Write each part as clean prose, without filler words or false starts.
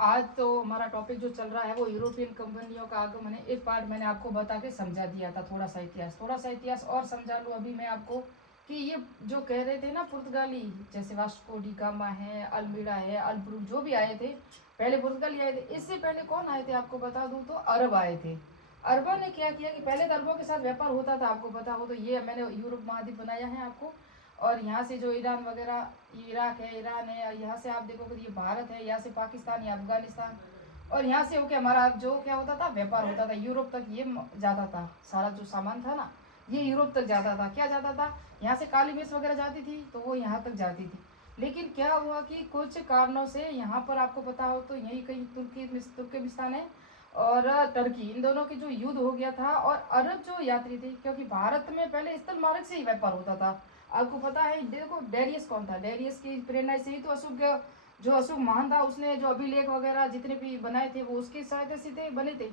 आज तो हमारा टॉपिक जो चल रहा है वो यूरोपियन कंपनियों का आगमन है। एक पार्ट मैंने आपको बता के समझा दिया था, थोड़ा सा इतिहास और समझा लूँ अभी मैं आपको कि ये जो कह रहे थे ना पुर्तगाली, जैसे वास्को डी गामा है, अल्मीडा है, अल्ब्रुक, जो भी आए थे पहले पुर्तगाली आए थे। इससे पहले कौन आए थे आपको बता दूं तो अरब आए थे। अरबों ने क्या किया कि पहले तो अरबों के साथ व्यापार होता था, आपको पता हो तो। ये मैंने यूरोप महाद्वीप बनाया है आपको। और यहाँ से जो ईरान वगैरह, इराक है, ईरान है, यहाँ से आप देखोगे तो ये भारत है, यहाँ से पाकिस्तान या अफगानिस्तान, और यहाँ से होके हमारा जो क्या होता था, व्यापार होता था यूरोप तक। ये जाता था सारा जो सामान था ना, ये यूरोप तक जाता था। क्या जाता था, यहाँ से काली मिर्च वगैरह जाती थी तो वो यहाँ तक जाती थी। लेकिन क्या हुआ कि कुछ कारणों से यहाँ पर आपको पता हो तो यही कहीं तुर्कमेनिस्तान है और टर्की, इन दोनों की जो युद्ध हो गया था। और अरब जो यात्री थे, क्योंकि भारत में पहले स्थल मार्ग से ही व्यापार होता था, आपको पता है। देखो डेरियस कौन था, डेरियस की प्रेरणा से ही तो अशोक, जो अशोक महान था, उसने जो अभिलेख वगैरह जितने भी बनाए थे वो उसकी सहायता से थे, बने थे।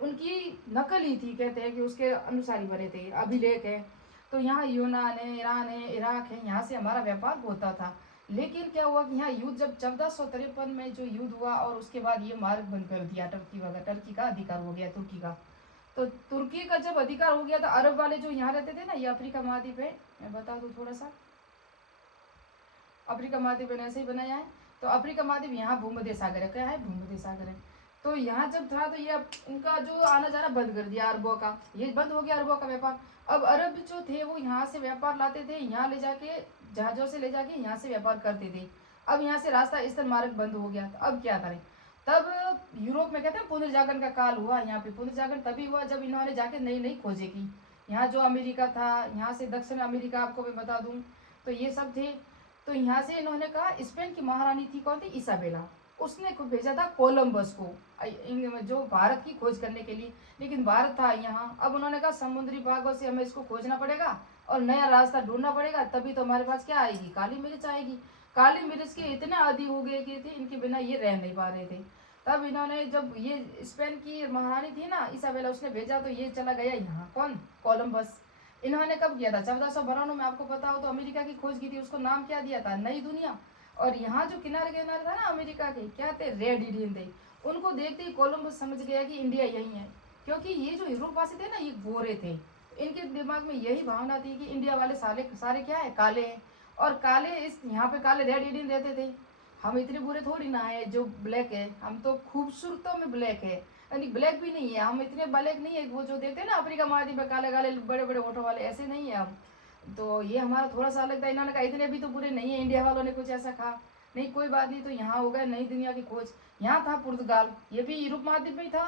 उनकी नकल ही थी, कहते हैं कि उसके अनुसार ही बने थे, अभिलेख है। तो यहाँ यूनान है, ईरान है, इराक है, यहाँ से हमारा व्यापार होता था। लेकिन क्या हुआ कि यहाँ युद्ध जब 1453 में जो युद्ध हुआ और उसके बाद ये मार्ग बंद कर दिया टर्की वगैरह, टर्की का अधिकार हो गया तुर्की का। तो तुर्की का जब अधिकार हो गया तो अरब वाले जो यहाँ रहते थे ना, ये अफ्रीका महाद्वीप है, मैं बता दूँ थोड़ा सा। अफ्रीका महाद्वीप मैंने ऐसे ही बनाया है। तो अफ्रीका महाद्वीप, यहाँ भूमध्य सागर है, क्या है, भूमध्य सागर है। तो यहाँ जब था तो ये उनका जो आना जाना बंद कर दिया अरबों का, ये बंद हो गया अरबों का व्यापार। अब अरब जो थे वो यहाँ से व्यापार लाते थे, यहाँ ले जाके जहाजों से ले जाके यहाँ से व्यापार करते थे। अब यहाँ से रास्ता स्थल मार्ग बंद हो गया, तो अब क्या करें। तब यूरोप में कहते हैं पुनर्जागरण का काल हुआ। यहाँ पे पुनर्जागरण तभी हुआ जब इन्होंने जाके नई नई खोजें की। यहाँ जो अमेरिका था, यहाँ से दक्षिण अमेरिका आपको मैं बता दूँ, तो ये सब थे। तो यहाँ से इन्होंने कहा, स्पेन की महारानी थी कौन थी, इसाबेला, उसने खुद भेजा था कोलंबस को जो भारत की खोज करने के लिए। लेकिन भारत था यहाँ। अब उन्होंने कहा समुद्री भागों से हमें इसको खोजना पड़ेगा और नया रास्ता ढूंढना पड़ेगा, तभी तो हमारे पास क्या आएगी, काली मिर्च आएगी। काली मिर्च के इतने आदि हो गए कि थे, इनके बिना ये रह नहीं पा रहे थे। तब इन्होंने, जब ये स्पेन की महारानी थी ना इसाबेला, उसने भेजा तो ये चला गया यहाँ, कौन, कोलंबस। इन्होंने कब किया था, 1492 में, आपको पता हो तो। अमेरिका की खोज की थी, उसको नाम क्या दिया था, नई दुनिया। और यहाँ जो किनारे किनारे था ना अमेरिका के, क्या थे, रेड इंडियन थे। उनको देखते ही कोलंबस समझ गया कि इंडिया यही है, क्योंकि ये जो यूरोपवासी थे ना ये गोरे थे। इनके दिमाग में यही भावना थी कि इंडिया वाले सारे सारे क्या है, काले हैं। और काले, इस यहाँ पे काले रेड इंडियन रहते थे। हम इतने बुरे थोड़ी ना है जो ब्लैक है, हम तो खूबसूरतों में ब्लैक है, यानी ब्लैक भी नहीं है हम, इतने ब्लैक नहीं है। वो जो देखते हैं ना अफ्रीका महाद्वीप में काले काले बड़े बड़े होठों वाले, ऐसे नहीं है हम। तो ये हमारा थोड़ा सा अलग था। इन्होंने कहा इतने भी तो बुरे नहीं है, इंडिया वालों ने कुछ ऐसा कहा नहीं, कोई बात नहीं। तो यहाँ हो गया नई दुनिया की खोज। यहाँ था पुर्तगाल, ये भी यूरोप महाद्वीप में ही था,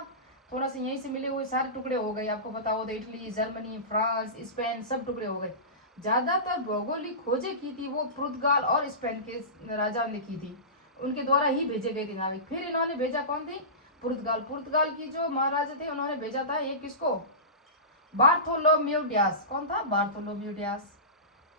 थोड़ा सा यहीं से मिले हुए सारे टुकड़े हो गए। आपको पता हो तो इटली, जर्मनी, फ्रांस, स्पेन, सब टुकड़े हो गए। ज्यादातर भौगोलिक खोजें की थी वो पुर्तगाल और स्पेन के राजा ने की थी, उनके द्वारा ही भेजे गए थे नाविक। फिर इन्होंने भेजा कौन थी, पुर्तगाल। पुर्तगाल की जो महाराजा थे उन्होंने भेजा था ये किसको, बार्थोलोम्यू डियास। कौन था, बार्थोलोम्यू डियास।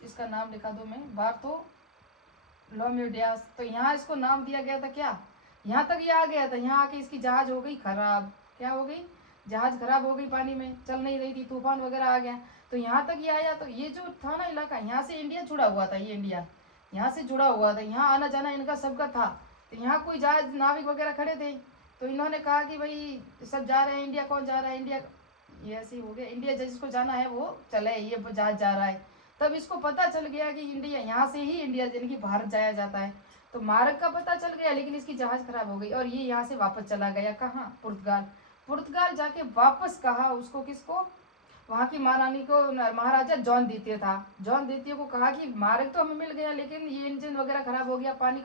इसका नाम लिखा दो मैं, बार्थोलोम्यू डियास। तो यहाँ इसको नाम दिया गया था क्या, यहाँ तक ये आ गया था। यहाँ आके इसकी जहाज हो गई खराब, क्या हो गई, जहाज खराब हो गई, पानी में चल नहीं रही थी, तूफान वगैरह आ गया। तो यहाँ तक ये आया। तो ये जो था ना इलाका, यहाँ से इंडिया जुड़ा हुआ था, ये इंडिया यहाँ से जुड़ा हुआ था, यहाँ आना जाना इनका सबका था। तो यहाँ कोई जहाज नाविक वगैरह खड़े थे, तो इन्होंने कहा कि भाई सब जा रहे हैं, इंडिया कौन जा रहा है, इंडिया, ये ऐसे ही हो गया, इंडिया जिसको जाना है वो चले, ये जहाज जा रहा है। तब इसको पता चल गया कि इंडिया, यहाँ से ही इंडिया यानी कि भारत जाया जाता है। तो मार्ग का पता चल गया, लेकिन इसकी जहाज खराब हो गई और ये यहाँ से वापस चला गया कहाँ, पुर्तगाल। पुर्तगाल जाके वापस कहा उसको, किसको, वहाँ की महारानी को, महाराजा जॉन द्वितीय था। जॉन द्वितीय को कहा कि मार्ग तो हमें मिल गया, लेकिन ये इंजन वगैरह खराब हो गया, पानी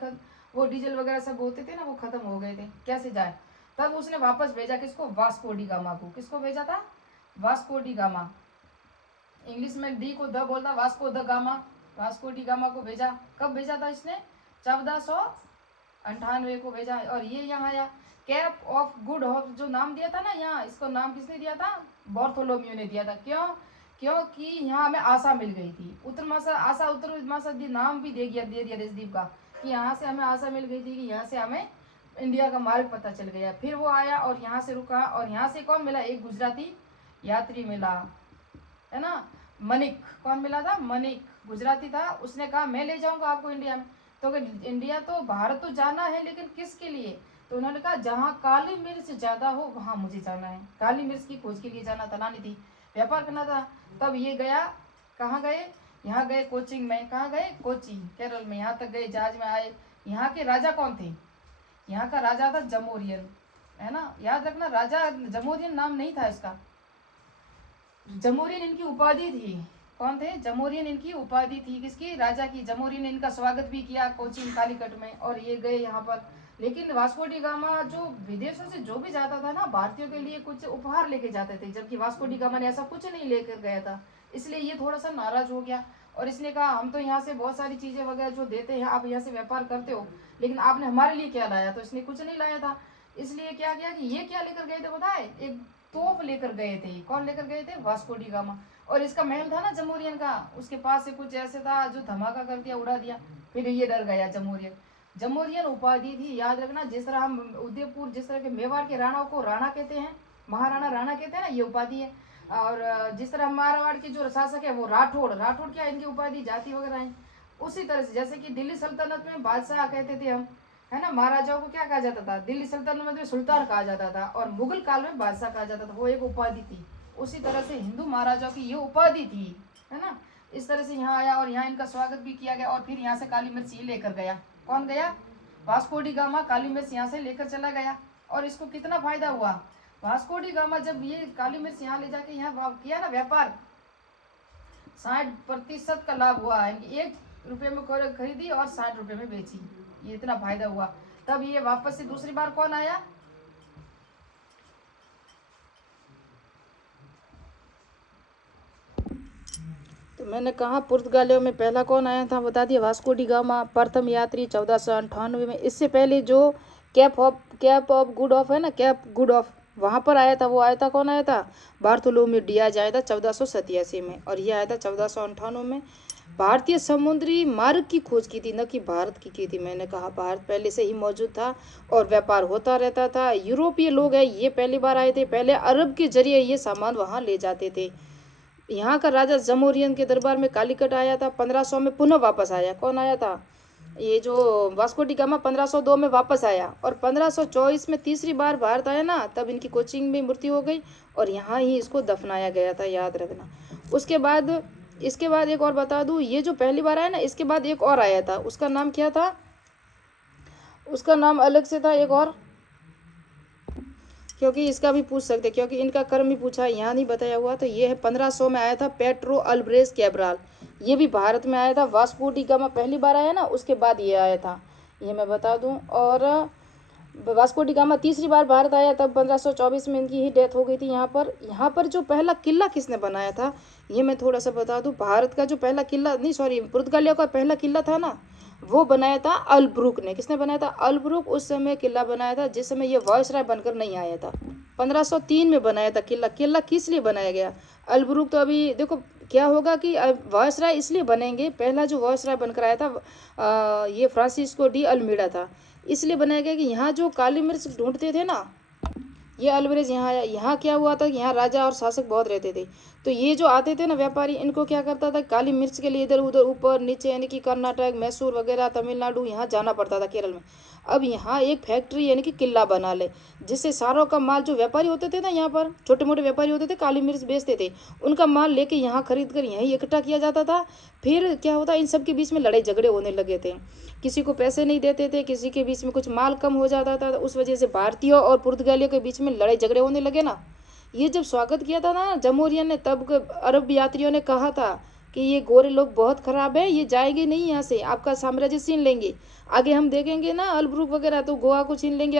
वो डीजल वगैरह सब होते थे ना वो खत्म हो गए थे, कैसे जाए। तब उसने वापस भेजा किसको, वास्को डी गामा को। किसको भेजा था, वास्को डी गामा। इंग्लिश में डी को द बोलता, Vasco the gamma, Vasco D gamma को भेजा। कब भेजा था इसने, 1498 को भेजा। और ये यहाँ आया। कैप ऑफ गुड होप जो नाम दिया था ना यहाँ, इसको नाम किसने दिया था, बॉर्थोलोम्यू ने दिया था। क्यों, क्योंकि यहाँ हमें आशा मिल गई थी, उत्तर मासा आशा, उत्तर मासा नाम भी दे दिया देश द्वीप का, कि यहाँ से हमें आशा मिल गई थी कि यहाँ से हमें इंडिया का मार्ग पता चल गया। फिर वो आया और यहाँ से रुका, और यहाँ से कौन मिला, एक गुजराती यात्री मिला, है ना, मनिक। कौन मिला था, मनिक, गुजराती था। उसने कहा मैं ले जाऊंगा आपको इंडिया में। तो इंडिया तो, भारत तो जाना है, लेकिन किसके लिए, तो उन्होंने कहा जहाँ काली मिर्च ज़्यादा हो वहाँ मुझे जाना है। काली मिर्च की खोज के लिए जाना था, लानी थी, व्यापार करना था। तब ये गया, कहाँ गए, यहाँ गए कोचिंग में, कहाँ गए, कोची केरल में, यहाँ तक गए, जहाज में आए। यहाँ के राजा कौन थे, यहाँ का राजा था जमोरियन, है ना, याद रखना, राजा जमोरियन नाम नहीं था इसका, जमोरियन इनकी उपाधि थी। कौन थे, जमोरियन इनकी उपाधि थी, किसकी, राजा की। जमोरियन ने इनका स्वागत भी किया कोचिन कालीकट में, और ये गए यहाँ पर। लेकिन वास्को डी गामा जो विदेशों से जो भी जाता था ना, भारतीयों के लिए कुछ उपहार लेके जाते थे, जबकि वास्को डी गामा ने ऐसा कुछ नहीं लेकर गया था। इसलिए ये थोड़ा सा नाराज हो गया, और इसने कहा हम तो यहाँ से बहुत सारी चीजें वगैरह जो देते हैं, आप यहाँ से व्यापार करते हो, लेकिन आपने हमारे लिए क्या लाया। तो इसने कुछ नहीं लाया था। इसलिए क्या किया कि ये क्या लेकर गए थे पता है, एक तोप लेकर गए थे। कौन लेकर गए थे, वास्को डी गामा। और इसका महल था ना जमोरियन का, उसके पास से कुछ ऐसे था जो धमाका कर दिया, उड़ा दिया। फिर ये डर गया जमोरियन। जमोरियन उपाधि थी, याद रखना। जिस तरह हम उदयपुर, जिस तरह के मेवाड़ के राणाओं को राणा कहते हैं, महाराणा राणा कहते हैं ना, ये उपाधि है। और जिस तरह मारवाड़ के जो शासक है वो राठौड़, राठौड़ क्या इनकी उपाधि, जाति वगैरह है। उसी तरह से जैसे कि दिल्ली सल्तनत में बादशाह कहते थे हम, है ना, महाराजाओं को क्या कहा जाता था, दिल्ली सल्तनत में सुल्तान कहा जाता था, और मुगल काल में बादशाह कहा जाता था, वो एक उपाधि थी। उसी तरह से हिंदू महाराजाओं की ये उपाधि थी, है ना। इस तरह से यहाँ आया, और यहाँ इनका स्वागत भी किया गया। और फिर यहाँ से काली मिर्च ये लेकर गया। कौन गया, वास्को डी गामा काली मिर्च यहाँ से लेकर चला गया। और इसको कितना फायदा हुआ, वास्को डी गामा जब ये काली मिर्च यहाँ ले जाके यहाँ किया ना व्यापार, 60% का लाभ हुआ है। 1 रुपये में खरीदी और 60 रुपये में बेची, ये इतना फायदा हुआ। तब ये वापस से दूसरी बार कौन आया, तो मैंने कहा पुर्तगालियों में पहला कौन आया था, बता दिया, वास्को डी गामा, प्रथम यात्री 1498 में। इससे पहले जो कैप ऑफ गुड ऑफ है ना, कैप गुड ऑफ, वहाँ पर आया था, वो आया था, कौन आया था, बार्थोलोम्यू डियाज आया था 1487 में, और ये आया था 1498 में। भारतीय समुद्री मार्ग की खोज की थी, न कि भारत की थी। मैंने कहा भारत पहले से ही मौजूद था और व्यापार होता रहता था। यूरोपीय लोग हैं, ये पहली बार आए थे, पहले अरब के जरिए ये सामान वहाँ ले जाते थे। यहाँ का राजा जमोरियन के दरबार में कालीकट आया था, 1500 में पुनः वापस आया। कौन आया था, ये जो वास्को डी गामा 1502 में वापस आया, और 1524 में तीसरी बार भारत आया ना, तब इनकी कोचिंग में मृत्यु हो गई, और यहाँ ही इसको दफनाया गया था, याद रखना। इसके बाद एक और बता दूँ, ये जो पहली बार आया ना, इसके बाद एक और आया था, उसका नाम क्या था, उसका नाम अलग से था एक और, क्योंकि इसका भी पूछ सकते, क्योंकि इनका कर्म भी पूछा है, यहाँ नहीं बताया हुआ। तो ये है 1500 में आया था पेट्रो अल्ब्रेज कैब्राल, ये भी भारत में आया था। वास्को डी गामा पहली बार आया ना, उसके बाद ये आया था, ये मैं बता दूं। और वास्को डी गामा तीसरी बार भारत आया, तब 1524 में इनकी ही डेथ हो गई थी। यहाँ पर जो पहला किला किसने बनाया था, ये मैं थोड़ा सा बता दूं। भारत का जो पहला किला, नहीं सॉरी, पुर्तगालियों का पहला किला था ना, वो बनाया था अलब्रुक ने। किसने बनाया था, अलब्रुक उस समय किला बनाया था, जिस समय ये वायसराय बनकर नहीं आया था। 1503 में बनाया था किला। किला किस लिए बनाया गया, अलब्रुक, तो अभी देखो क्या होगा कि वायसराय इसलिए बनेंगे, पहला जो वायसराय बनकर आया था ये फ्रांसिस्को डी अल्मीडा था, इसलिए बनाया गया कि यहाँ जो काली मिर्च ढूंढते थे ना, ये अल्बरेज यहाँ आया। यहाँ क्या हुआ था, यहाँ राजा और शासक बहुत रहते थे, तो ये जो आते थे ना व्यापारी, इनको क्या करता था, काली मिर्च के लिए इधर उधर ऊपर नीचे, यानी कि कर्नाटक, मैसूर वगैरह, तमिलनाडु, यहाँ जाना पड़ता था, केरल में। अब यहाँ एक फैक्ट्री यानी कि किला बना ले, जिससे सारों का माल, जो व्यापारी होते थे ना, यहाँ पर छोटे मोटे व्यापारी होते थे, काली मिर्च बेचते थे, उनका माल लेके यहाँ खरीद कर यहीं इकट्ठा किया जाता था। फिर क्या होता, इन सब के बीच में लड़ाई झगड़े होने लगे थे, किसी को पैसे नहीं देते थे, किसी के बीच में कुछ माल कम हो जाता था, उस वजह से भारतीयों और पुर्तगालियों के बीच में लड़ाई झगड़े होने लगे ना। ये जब स्वागत किया था ना जमोरियन ने, तब अरब यात्रियों ने कहा था कि ये गोरे लोग बहुत खराब है, ये जाएंगे नहीं यहाँ से, आपका साम्राज्य छीन लेंगे। आगे हम देखेंगे ना अलब्रुक वगैरह, तो गोवा को छीन लेंगे।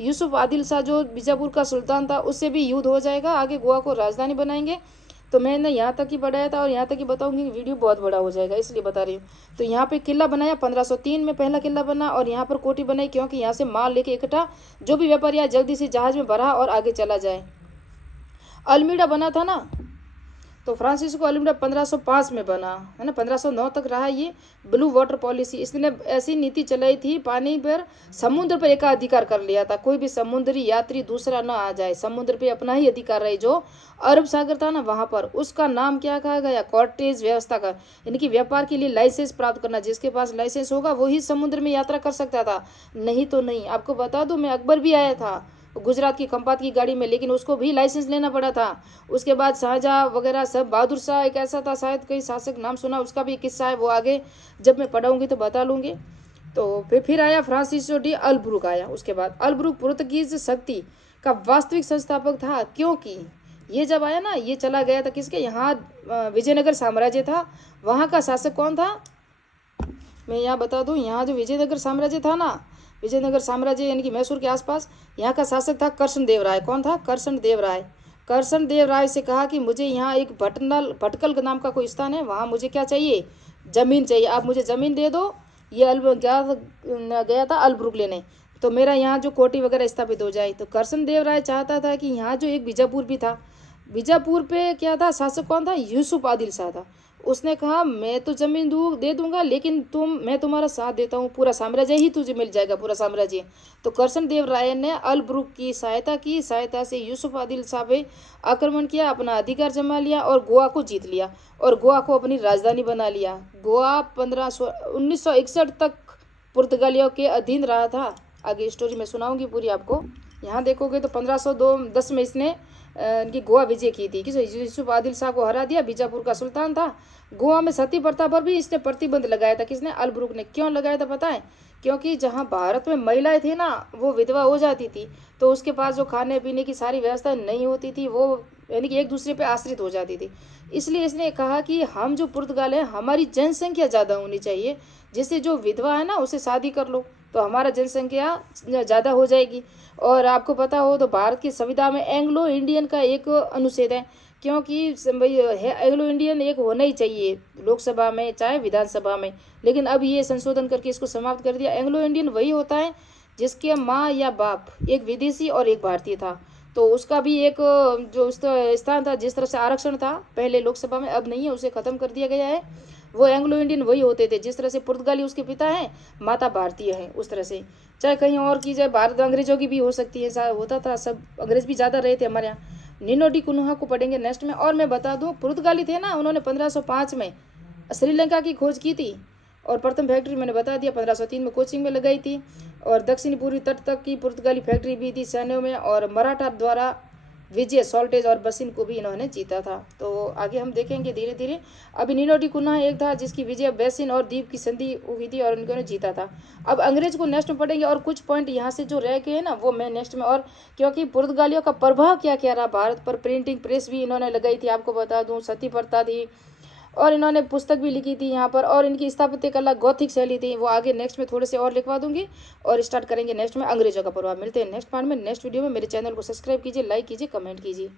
यूसुफ आदिल शाह जो बीजापुर का सुल्तान था, उससे भी युद्ध हो जाएगा, आगे गोवा को राजधानी बनाएंगे। तो मैंने यहाँ तक ही बढ़ाया था, और यहाँ तक ही बताऊंगी, वीडियो बहुत बड़ा हो जाएगा, इसलिए बता रही हूँ। तो यहाँ पे किला बनाया, 1503 में पहला किला बना, और यहाँ पर कोठी बनाई, क्योंकि यहाँ से माल लेके इकट्ठा जो भी व्यापारी आया जल्दी से जहाज में भरा और आगे चला जाए। अल्मीडा बना था ना, तो फ्रांसिस्को ओलंपियाड 1505 में बना है ना, 1509 तक रहा ये ब्लू वाटर पॉलिसी। इसने ऐसी नीति चलाई थी, पानी पर समुद्र पर एकाधिकार कर लिया था, कोई भी समुद्री यात्री दूसरा ना आ जाए, समुद्र पे अपना ही अधिकार रहे। जो अरब सागर था ना वहां पर, उसका नाम क्या कहा गया, कॉर्टेज व्यवस्था का, यानी कि व्यापार के लिए लाइसेंस प्राप्त करना, जिसके पास लाइसेंस होगा वही समुद्र में यात्रा कर सकता था, नहीं तो नहीं। आपको बता दूं, मैं अकबर भी आया था गुजरात की खंपात की गाड़ी में, लेकिन उसको भी लाइसेंस लेना पड़ा था। उसके बाद शाहजहाँ वगैरह सब, बहादुर शाह एक ऐसा था, शायद कई शासक नाम सुना, उसका भी किस्सा है, वो आगे जब मैं पढ़ाऊंगी तो बता लूंगी। तो फिर आया फ्रांसिस्को डी अलब्रुक आया। उसके बाद अलब्रुक पुर्तगीज शक्ति का वास्तविक संस्थापक था, क्योंकि ये जब आया ना, ये चला गया था किसके यहाँ, विजयनगर साम्राज्य था, वहाँ का शासक कौन था, मैं यहाँ बता दूँ, यहाँ जो विजयनगर साम्राज्य था ना, विजयनगर साम्राज्य यानी कि मैसूर के आसपास, यहाँ का शासक था कर्षण देव राय। कौन था, कर्षण देव राय। कर्षण देव राय से कहा कि मुझे यहाँ एक भटकल नाम का कोई स्थान है, वहाँ मुझे क्या चाहिए, जमीन चाहिए, आप मुझे जमीन दे दो। ये गया था अलब्रुक लेने, तो मेरा यहाँ जो कोठी वगैरह स्थापित हो जाए। तो कर्षण देव राय चाहता था कि यहाँ जो एक बीजापुर भी था, बीजापुर पे क्या था, शासक कौन था, यूसुफ आदिल शाह था। उसने कहा मैं तो जमीन दे दूंगा, लेकिन मैं तुम्हारा साथ देता हूँ, पूरा साम्राज्य ही तुझे मिल जाएगा, पूरा साम्राज्य। तो कर्षण देव राय ने अलब्रुक की सहायता से यूसुफ आदिल शाह पे आक्रमण किया, अपना अधिकार जमा लिया और गोवा को जीत लिया, और गोवा को अपनी राजधानी बना लिया। गोवा 1961 तक पुर्तगालियों के अधीन रहा था। आगे स्टोरी मैं सुनाऊंगी पूरी आपको। यहाँ देखोगे तो 1510 में इसने इनकी गोवा विजय की थी, किस यूसुफ आदिल शाह को हरा दिया, बीजापुर का सुल्तान था। गोवा में सती प्रथा पर भी इसने प्रतिबंध लगाया था, किसने, अलब्रुक ने। क्यों लगाया था पता है, क्योंकि जहाँ भारत में महिलाएं थी ना, वो विधवा हो जाती थी, तो उसके पास जो खाने पीने की सारी व्यवस्था नहीं होती थी, वो यानी कि एक दूसरे पे आश्रित हो जाती थी। इसलिए इसने कहा कि हम जो पुर्तगाल है, हमारी जनसंख्या ज़्यादा होनी चाहिए, जिससे जो विधवा है ना उसे शादी कर लो, तो हमारा जनसंख्या ज़्यादा हो जाएगी। और आपको पता हो तो भारत की संविधान में एंग्लो इंडियन का एक अनुच्छेद है, क्योंकि एंग्लो इंडियन एक होना ही चाहिए लोकसभा में चाहे विधानसभा में, लेकिन अब ये संशोधन करके इसको समाप्त कर दिया। एंग्लो इंडियन वही होता है जिसके माँ या बाप एक विदेशी और एक भारतीय था, तो उसका भी एक जो स्थान था, जिस तरह से आरक्षण था पहले लोकसभा में, अब नहीं है, उसे खत्म कर दिया गया है। वो एंग्लो इंडियन वही होते थे, जिस तरह से पुर्तगाली उसके पिता हैं, माता भारतीय है, उस तरह से। चाहे कहीं और की जाए, भारत अंग्रेजों की भी हो सकती है, होता था, सब अंग्रेज भी ज़्यादा रहे थे हमारे यहाँ। निनो डी कुनुहा को पढ़ेंगे नेक्स्ट में। और मैं बता दूं, पुर्तगाली थे ना, उन्होंने 1505 में श्रीलंका की खोज की थी, और प्रथम फैक्ट्री मैंने बता दिया 1503 में कोचिंग में लगाई थी, और दक्षिणी पूर्वी तट तक की पुर्तगाली फैक्ट्री भी थी सैन्यों में, और मराठा द्वारा विजय सॉल्टेज और बसिन को भी इन्होंने जीता था। तो आगे हम देखेंगे धीरे धीरे। अभी निनो डी कुन्हा एक था जिसकी विजय बेसिन और द्वीप की संधि हुई थी, और उन्होंने जीता था। अब अंग्रेज को नेक्स्ट में पढ़ेंगे, और कुछ पॉइंट यहाँ से जो रह गए हैं ना वो मैं नेक्स्ट में। और क्योंकि पुर्तगालियों का प्रभाव क्या क्या रहा भारत पर, प्रिंटिंग प्रेस भी इन्होंने लगाई थी, आपको बता दूँ, सती प्रथा थी, और इन्होंने पुस्तक भी लिखी थी यहाँ पर, और इनकी स्थापत्य कला गौथिक शैली थी, वो आगे नेक्स्ट में थोड़े से और लिखवा दूंगी। और स्टार्ट करेंगे नेक्स्ट में अंग्रेजों का प्रभाव। मिलते हैं नेक्स्ट पार्ट में, नेक्स्ट वीडियो में। मेरे चैनल को सब्सक्राइब कीजिए, लाइक कीजिए, कमेंट कीजिए।